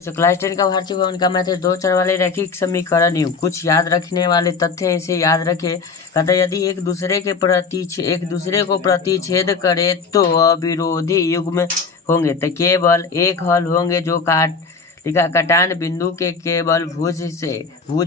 तो क्लास 10 का भारतीय भवन का मैथ है। दो चर वाले रैखिक समीकरण युग। कुछ याद रखने वाले तथ्य इसे याद रखे। कहता यदि एक दूसरे को प्रतिच्छेद करे तो अविरोधी युग्म होंगे। तो केवल एक हल होंगे जो लिखा कटान बिंदु के केवल भुज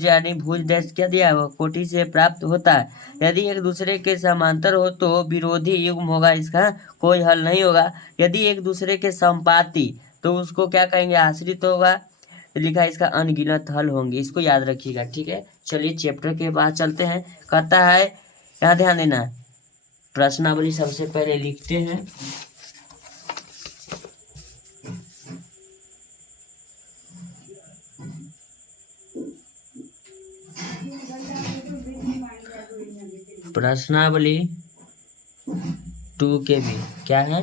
यानी भुज देश क्या दिया है कोटि से प्राप्त होता है। यदि एक दूसरे के समांतर हो तो विरोधी युग्म होगा, इसका कोई हल नहीं होगा। यदि एक दूसरे के संपाती तो उसको क्या कहेंगे, आश्रित होगा। तो लिखा है इसका अनगिनत हल होंगे, इसको याद रखिएगा। ठीक है, चलिए चैप्टर के बाद चलते हैं। कहता है यहाँ ध्यान देना, प्रश्नावली सबसे पहले लिखते हैं। प्रश्नावली 2KB क्या है,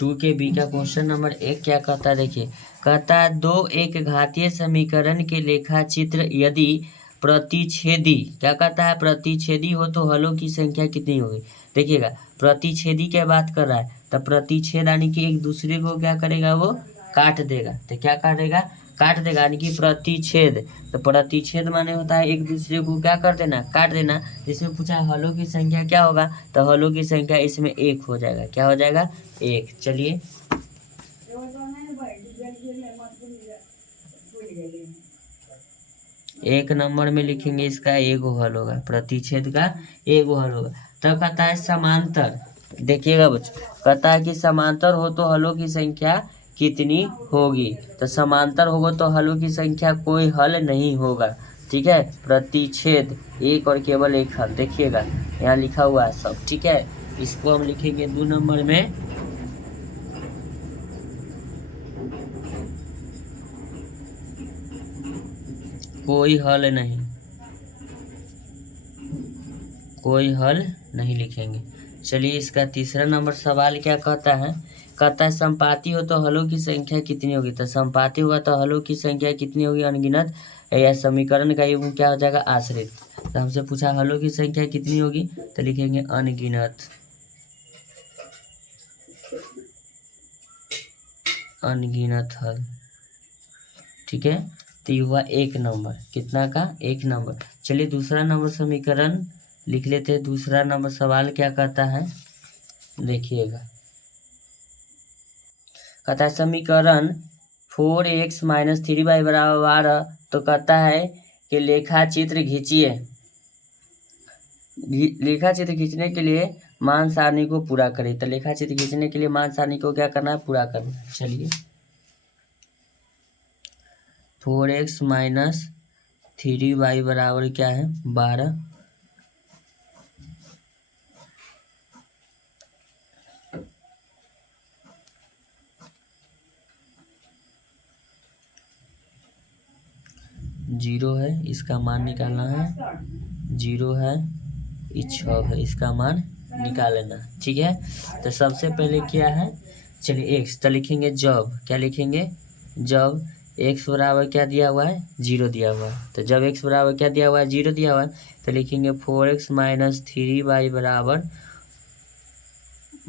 2KB का क्वेश्चन नंबर 1 क्या कहता है, देखिए कहता है दो एक घातीय समीकरण के लेखा चित्र यदि प्रतिच्छेदी, क्या कहता है, प्रतिच्छेदी हो तो हलों की संख्या कितनी होगी। देखिएगा प्रतिच्छेदी क्या बात कर रहा है, तो प्रतिच्छेद यानी कि एक दूसरे को क्या करेगा, वो काट देगा। तो क्या काटेगा, काट देगा, यानी कि प्रतिच्छेद। तो प्रतिच्छेद माने होता है एक दूसरे को क्या कर देना, काट देना। इसमें पूछा है हलों की संख्या क्या होगा, तो हलों की संख्या इसमें 1 हो जाएगा। क्या हो जाएगा, 1। चलिए एक नंबर में लिखेंगे इसका एगो हल होगा, प्रतिच्छेद का एगो हल होगा। तब कहता है समांतर, देखिएगा बच्चों, कहता है कि समांतर हो तो हलों की संख्या कितनी होगी। तो समांतर होगा तो हलों की संख्या कोई हल नहीं होगा। ठीक है, प्रतिच्छेद एक और केवल एक हल, देखिएगा यहाँ लिखा हुआ है सब। ठीक है, इसको हम लिखेंगे 2 नंबर में। कोई हल नहीं, कोई हल नहीं लिखेंगे। चलिए इसका तीसरा नंबर सवाल क्या कहता है, कहता है संपाती हो तो हलों की संख्या कितनी होगी। तो संपाती होगा तो हलों की संख्या कितनी होगी, अनगिनत। या समीकरण का युग्म क्या हो जाएगा, आश्रित। तो हमसे पूछा हलों की संख्या कितनी होगी, तो लिखेंगे अनगिनत, अनगिनत हल। ठीक है, तो ये हुआ 1 नंबर, कितना का, 1 नंबर। चलिए दूसरा नंबर समीकरण लिख लेते हैं। दूसरा नंबर सवाल क्या कहता है, देखिएगा कहता है समीकरण 4x - 3y बराबर 12। तो कहता है कि लेखा चित्र खींचिए। लेखा चित्र खींचने के लिए मान सारणी को पूरा करें। तो लेखा चित्र खींचने के लिए मान सारणी को क्या करना है, पूरा करना है। चलिए 4x - 3y बराबर क्या है, 12। जीरो है, इसका मान निकालना है। 0 है, ये 6 है, इसका मान निकाल लेना। ठीक है, तो सबसे पहले क्या है, चलिए x, तो लिखेंगे जब, क्या लिखेंगे, जब x बराबर क्या दिया हुआ है, 0 दिया हुआ है। तो जब x बराबर क्या दिया हुआ है, 0 दिया हुआ है, तो लिखेंगे 4x - 3y बराबर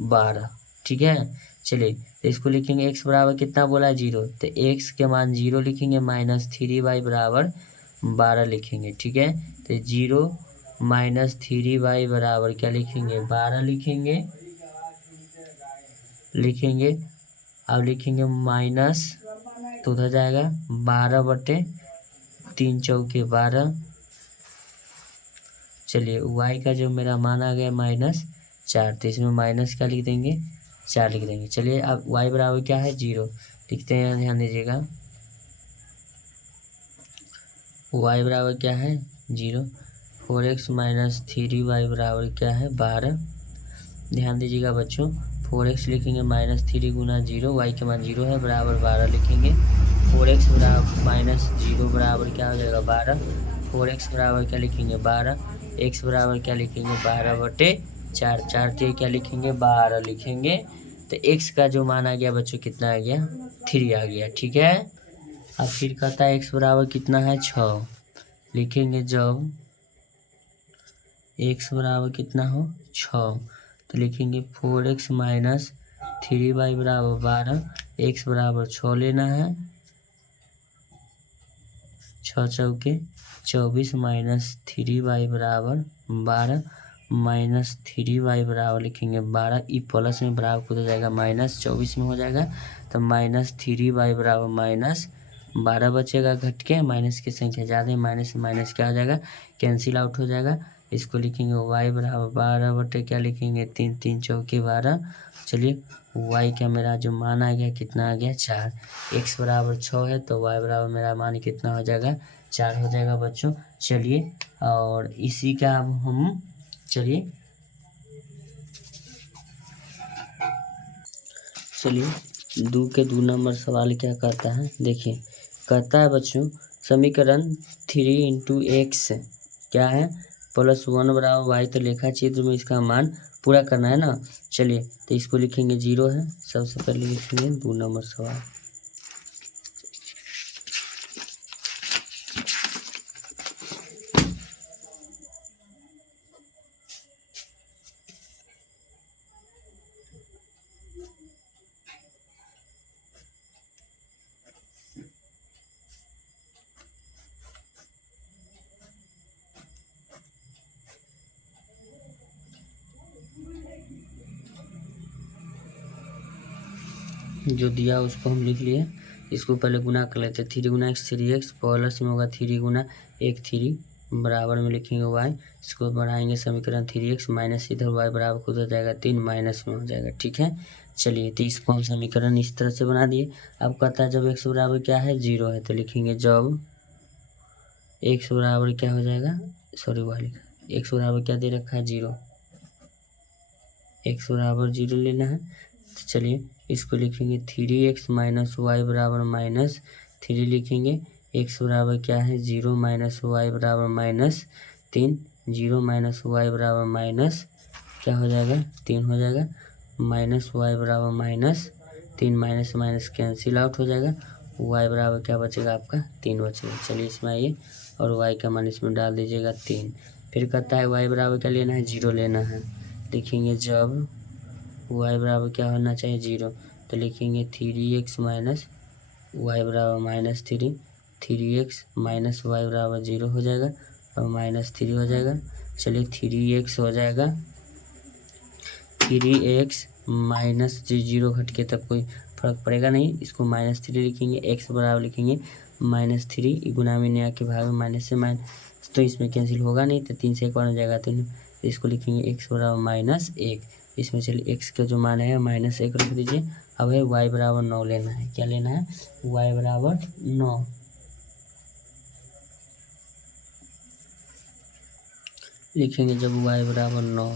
12। ठीक है, चलिए तो इसको लिखेंगे x बराबर कितना बोला है, 0। तो x के मान 0 लिखेंगे, -3y बराबर 12 लिखेंगे। ठीक है, तो 0 - 3y बराबर क्या लिखेंगे, 12 लिखेंगे। अब लिखेंगे माइनस, तो उधर जाएगा 12/3 चौके 12। चलिए y का जो मेरा मान आ गया -4, तो इसमें माइनस क्या लिख देंगे, 4 लिख देंगे। चलिए अब y बराबर क्या है, 0 लिखते हैं, ध्यान दीजिएगा y बराबर क्या है, 0। 4x - 3y बराबर क्या है, 12। ध्यान दीजिएगा बच्चों, 4x लिखेंगे -3 गुना 0, y के मान 0 है, बराबर 12 लिखेंगे। 4x बराबर -0 बराबर क्या हो जाएगा, 12। 4x बराबर क्या लिखेंगे, 12। x बराबर क्या लिखेंगे, 12/4, 4 से क्या लिखेंगे, 12 लिखेंगे। तो x का जो मान आ गया बच्चों, कितना आ गया, 3 आ गया। ठीक है, अब फिर कहता है x बराबर कितना है, 6 लिखेंगे। जब x बराबर कितना हो, 6, तो लिखेंगे 4x - 3y बराबर 12। x बराबर 6 लेना है, 6 चौके 24 माइनस 3y बराबर 12 माइनस 3y बराबर लिखेंगे 12। ई प्लस में बराबर कूद जाएगा माइनस 24 में हो जाएगा तो माइनस 3y बराबर माइनस 12 बचेगा घट के। माइनस की संख्या ज़्यादा है, माइनस माइनस क्या हो जाएगा, कैंसिल आउट हो जाएगा। इसको लिखेंगे y बराबर 12 बटे क्या लिखेंगे 3 3 चौके 12। चलिए y का मेरा जो मान आ गया कितना आ गया 4। x बराबर 6 है तो y बराबर मेरा मान कितना हो जाएगा 4 हो जाएगा बच्चों। चलिए और इसी का अब हम चलिए 2 के 2 नंबर सवाल क्या कहता है, देखिए कहता है बच्चों समीकरण 3 × x क्या है +1 बराबर y, तो लेखा चित्र में इसका मान पूरा करना है ना। चलिए तो इसको लिखेंगे 0 है, सबसे पहले लिखेंगे 2 नंबर सवाल। जो दिया उसको हम लिख लिए, इसको पहले गुना कर लेते हैं। 3 × x 3x प्लस में होगा 3 × 1 3 बराबर में लिखेंगे y। इसको बढ़ाएंगे समीकरण 3x माइनस इधर y बराबर खुद हो जाएगा 3 माइनस में हो जाएगा। ठीक है चलिए तो इसको हम समीकरण इस तरह से बना दिए। अब कहता है जब x बराबर क्या है 0 है तो लिखेंगे जब x बराबर क्या हो जाएगा, सॉरी y लिखा, x बराबर क्या दे रखा है 0, x बराबर 0 लेना है। तो चलिए इसको लिखेंगे 3x माइनस वाई बराबर माइनस 3 लिखेंगे। x बराबर क्या है 0 माइनस वाई बराबर माइनस 3, 0 माइनस वाई बराबर माइनस क्या हो जाएगा 3 हो जाएगा, माइनस वाई बराबर minus 3, minus minus cancel out हो जाएगा। y बराबर क्या बचेगा आपका 3 बचेगा। चलिए इसमें आइए और y का मान इसमें डाल दीजिएगा 3। फिर कहता है y बराबर क्या लेना है 0 लेना है, लिखेंगे जब y बराबर क्या होना चाहिए 0, तो लिखेंगे 3x माइनस वाई बराबर माइनस 3, 3x माइनस वाई बराबर 0 हो जाएगा और माइनस 3 हो जाएगा। चलिए 3x हो जाएगा, 3x माइनस 0 घट के तब कोई फर्क पड़ेगा नहीं, इसको माइनस 3 लिखेंगे। x बराबर लिखेंगे माइनस 3 गुना में नया के भाग में माइनस से माइनस, तो इसमें कैंसिल होगा नहीं तो 3 से 1 बन जाएगा, तो इसको लिखेंगे x बराबर माइनस 1। इसमें चलिए x का जो मान है माइनस 1 रख दीजिए। अब है y बराबर 9 लेना है, क्या लेना है y बराबर 9। लिखेंगे जब y बराबर 9,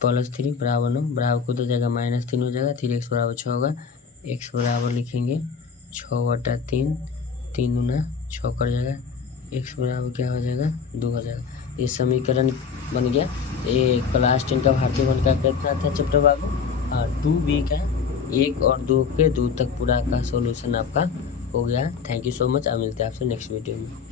+3 बराबर 9 बराबर को तो जाएगा -3 हो जाएगा। 3x बराबर 6 होगा, x बराबर लिखेंगे 6/3, 3 गुना 6 कर जाएगा, x बराबर क्या हो जाएगा 2 हो जाएगा। ये समीकरण बन गया। ये क्लास 10 का भारतीय गणित का कितना था चैप्टर बाबू 2b का 1 और 2 के 2 तक पूरा का सॉल्यूशन आपका हो गया। Thank you so much. आप मिलते हैं आपसे नेक्स्ट वीडियो में।